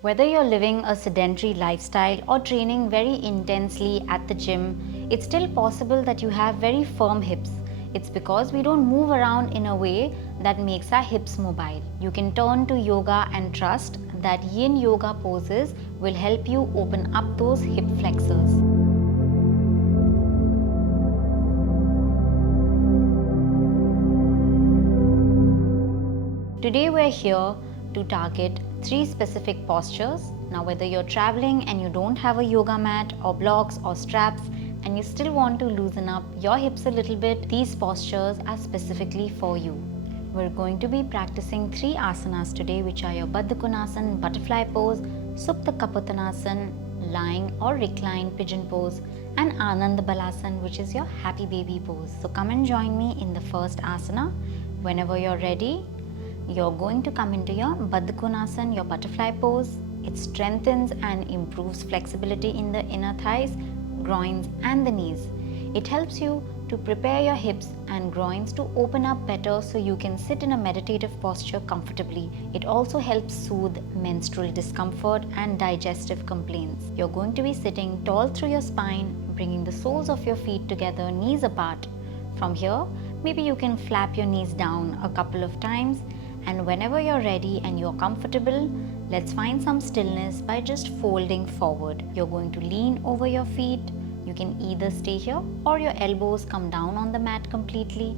Whether you're living a sedentary lifestyle or training very intensely at the gym, it's still possible that you have very firm hips. It's because we don't move around in a way that makes our hips mobile. You can turn to yoga and trust that yin yoga poses will help you open up those hip flexors. Today we're here to target 3 specific postures. Now whether you're traveling and you don't have a yoga mat or blocks or straps and you still want to loosen up your hips a little bit, these postures are specifically for you. We're going to be practicing 3 asanas today, which are your Baddha Konasana, butterfly pose, Supta Kapotasana, lying or reclined pigeon pose, and Ananda Balasana, which is your happy baby pose. So come and join me in the first asana. Whenever you're ready, you're going to come into your Baddha Konasana, your butterfly pose. It strengthens and improves flexibility in the inner thighs, groins and the knees. It helps you to prepare your hips and groins to open up better so you can sit in a meditative posture comfortably. It also helps soothe menstrual discomfort and digestive complaints. You're going to be sitting tall through your spine, bringing the soles of your feet together, knees apart. From here, maybe you can flap your knees down a couple of times. And whenever you're ready and you're comfortable, let's find some stillness by just folding forward. You're going to lean over your feet. You can either stay here or your elbows come down on the mat completely.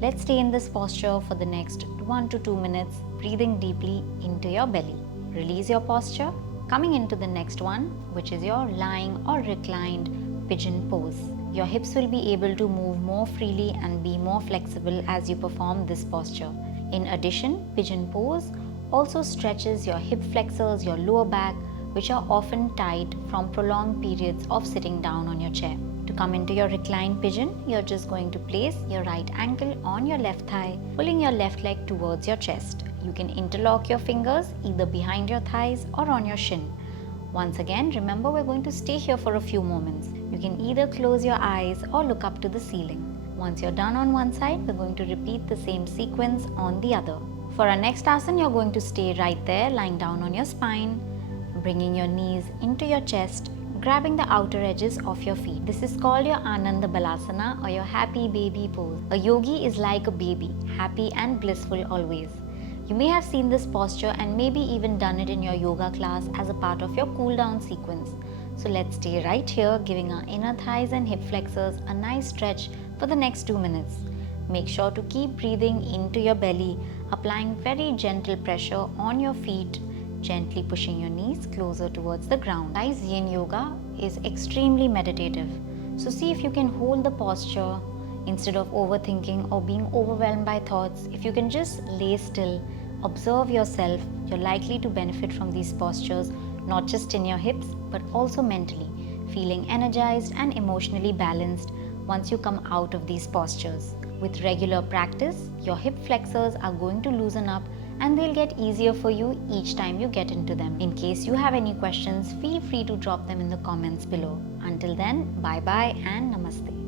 Let's stay in this posture for the next 1 to 2 minutes, breathing deeply into your belly. Release your posture, coming into the next one, which is your lying or reclined pigeon pose. Your hips will be able to move more freely and be more flexible as you perform this posture. In addition, pigeon pose also stretches your hip flexors, your lower back, which are often tight from prolonged periods of sitting down on your chair. To come into your reclined pigeon, you're just going to place your right ankle on your left thigh, pulling your left leg towards your chest. You can interlock your fingers either behind your thighs or on your shin. Once again, remember we're going to stay here for a few moments. You can either close your eyes or look up to the ceiling. Once you're done on one side, we're going to repeat the same sequence on the other. For our next asana, you're going to stay right there, lying down on your spine, bringing your knees into your chest, grabbing the outer edges of your feet. This is called your Ananda Balasana or your happy baby pose. A yogi is like a baby, happy and blissful always. You may have seen this posture and maybe even done it in your yoga class as a part of your cool down sequence. So let's stay right here, giving our inner thighs and hip flexors a nice stretch for the next 2 minutes. Make sure to keep breathing into your belly, applying very gentle pressure on your feet, gently pushing your knees closer towards the ground. Guys, yin yoga is extremely meditative. So see if you can hold the posture instead of overthinking or being overwhelmed by thoughts. If you can just lay still, observe yourself, you're likely to benefit from these postures, not just in your hips, but also mentally, feeling energized and emotionally balanced once you come out of these postures. With regular practice, your hip flexors are going to loosen up and they'll get easier for you each time you get into them. In case you have any questions, feel free to drop them in the comments below. Until then, bye bye and namaste.